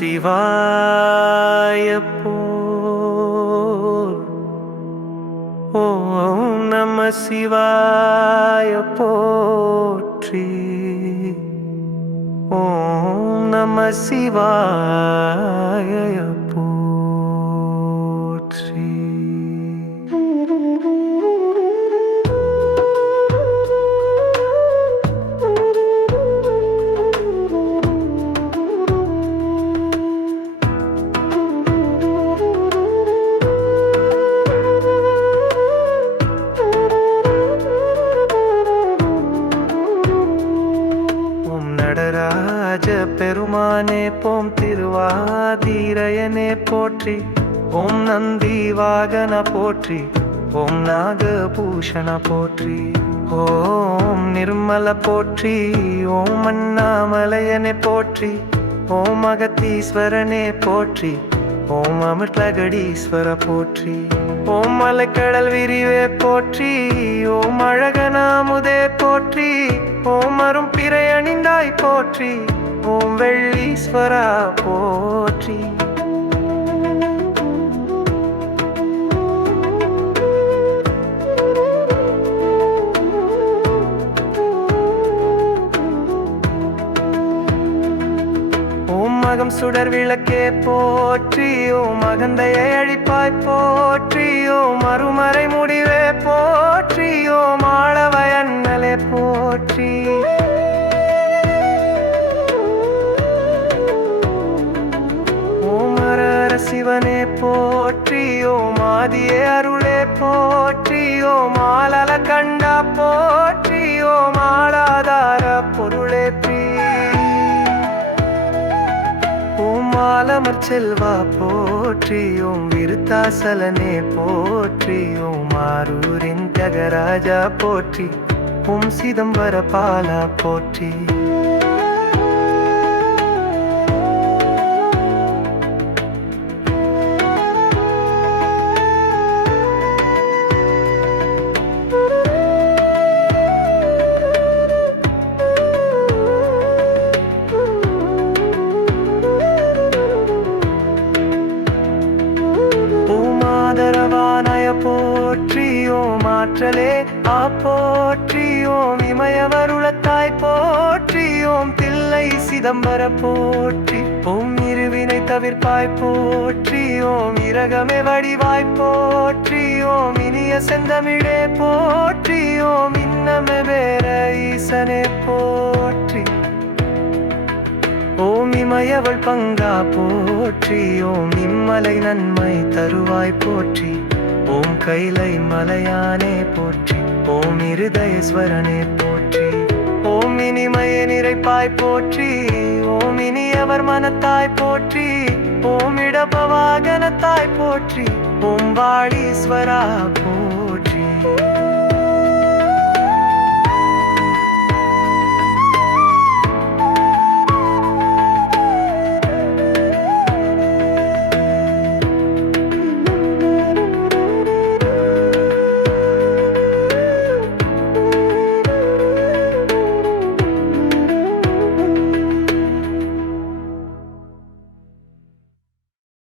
சிவாய போல். ஓம் நம சிவாய போற்றி. ஓம் நம சிவாய போற்றி. நடராஜ பெருமானே போம் திருவாதிரையனே போற்றி. ஓம் நந்தி வாகன போற்றி. ஓம் நாகபூஷண போற்றி. ஓம் நிர்மல போற்றி. ஓம் அண்ணாமலையனே போற்றி. ஓம் அகத்தீஸ்வரனே போற்றி. ஓம் அமிர்தகடீஸ்வர போற்றி. ஓம் மலைக்கடல் விரிவே போற்றி. ஓம் அழகனாமுதே போற்றி. ஓம் அரும் பிறை அணிந்தாய் போற்றி. ஓம் வெள்ளீஸ்வரா போற்றி. ஓம் மகம் சுடர் விளக்கே போற்றி. ஓம் அகந்தையை அழிப்பாய் போற்றி. ஓம் அருமறை முடிவே போற்றி. ஓம் ஆளவயன்னலே போற்றி. ஓம் ஹர சிவனே போற்றி. ஓம் ஆதியே அருளே போற்றி. ஓம் ஆலல கண்டா போற்றி. ஓம் ஆளாதார பொருளே ஓம் ஆலமர் செல்வா போற்றி. ஓம் விருத்தாசலனே போற்றி. ஓம் ஆரூரின் தியாகராஜா போற்றி. ஓம் சிதம்பர பாலா போற்றி. ஆதரவானய போற்றி. ஓம் ஆற்றலே ஆ போற்றி. ஓம் இமயவருளத்தாய் போற்றி. ஓம் தில்லை சிதம்பர போற்றி. ஓம் இருவினை தவிர்ப்பாய் போற்றி. ஓம் இரகமே வடிவாய் போற்றி. ஓம் இனிய செந்தமிழே போற்றி. ஓம் இன்னமே வேற ஈசனே போற்றி. ஓம் இமயவள் பங்கா போற்றி. ஓம் இம்மலை நன்மை தருவாய் போற்றி. ஓம் கைலை மலையானே போற்றி. ஓம் இருதயஸ்வரனே போற்றி. ஓம் இனிமைய நிறைப்பாய் போற்றி. ஓம் இனியவர் மனத்தாய் போற்றி. ஓம் இடபவாகனத்தாய் போற்றி. ஓம் வாளீஸ்வரா போற்றி.